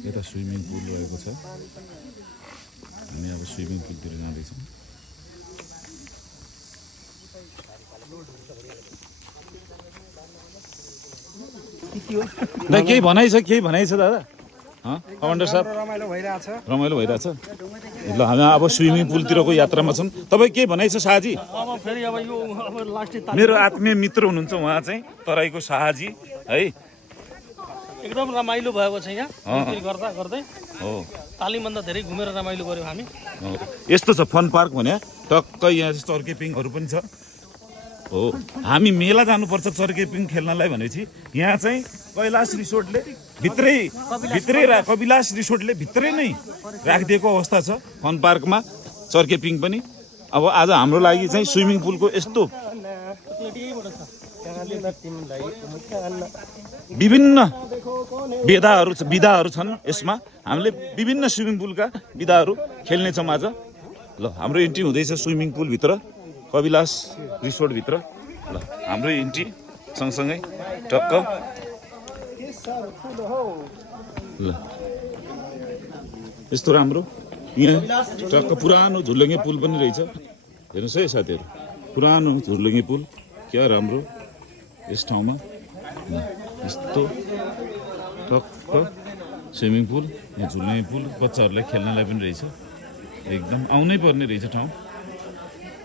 यता swimming pool रहेको छ। हामी अब स्विमिङ पुलतिर जाँदैछौँ। केही भनाइ छ दादा? कमान्डर साहब रमाइलो भइरहेछ। ल हामी अब स्विमिङ पुलतिरको यात्रामा छौँ। तपाईँ के भनाइ छ शाहजी? मेरो आत्मीय मित्र हुनुहुन्छ उहाँ चाहिँ तराईको शाहजी है। एकदम रमाइलो भएको छ यहाँ गर्दा गर्दै हो। तालिमभन्दा धेरै घुमेर रमाइलो गर्यौँ हामी। यस्तो छ फन पार्क भने टक्क यहाँ चर्के पिङहरू पनि छ हो। हामी मेला जानुपर्छ चर्के पिङ खेल्नलाई भनेपछि यहाँ चाहिँ कैलाश रिसोर्टले भित्रै कविलास रिसोर्टले भित्रै नै राखिदिएको अवस्था छ फन पार्कमा चर्के पिङ पनि। अब आज हाम्रो लागि चाहिँ स्विमिङ पुलको यस्तो विभिन्न विधाहरू छन् यसमा। हामीले विभिन्न स्विमिङ पुलका विधाहरू खेल्नेछौँ आज। ल हाम्रो इन्ट्री हुँदैछ स्विमिङ पुलभित्र कविलास रिसोर्टभित्र। ल हाम्रो इन्ट्री सँगसँगै टक्क ल यस्तो राम्रो यहाँ टक्क पुरानो झुर्लङ्गे पुल पनि रहेछ। हेर्नुहोस् है साथीहरू, पुरानो झुर्लङ्गे पुल क्या राम्रो यस ठाउँमा। यस्तो टक्क स्विमिङ पुल, यहाँ झुल्ने पुल बच्चाहरूलाई खेल्नलाई पनि रहेछ। एकदम आउनै पर्ने रहेछ ठाउँ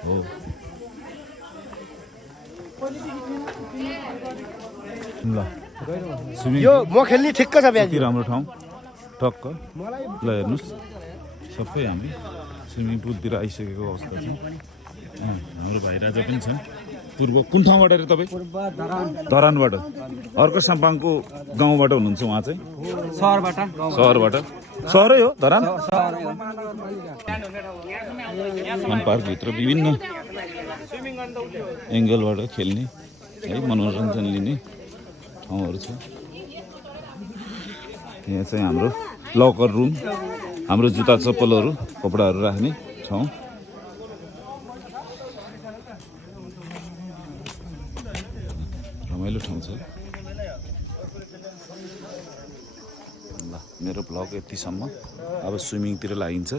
हो। ल स्विमिङ यो म खेल्ने ठिक्क छ कति राम्रो ठाउँ टक्क। ल हेर्नुहोस् सबै हामी स्विमिङ पुलतिर आइसकेको अवस्था छ। हाम्रो भाइ राजा पनि छ। पूर्व कुन ठाउँबाट अरे तपाईँ? धरानबाट। अर्को साम्पाङको गाउँबाट हुनुहुन्छ उहाँ चाहिँ? सहरबाट। सहरै हो धरान? फन पार्कभित्र विभिन्न एङ्गलबाट खेल्ने है मनोरञ्जन लिने ठाउँहरू छ। यहाँ चाहिँ हाम्रो लकर रुम, हाम्रो जुत्ता चप्पलहरू कपडाहरू राख्ने ठाउँ। रमाइलो ठाउँ छ। ल मेरो भ्लग यतिसम्म। अब स्विमिङतिर लागिन्छ।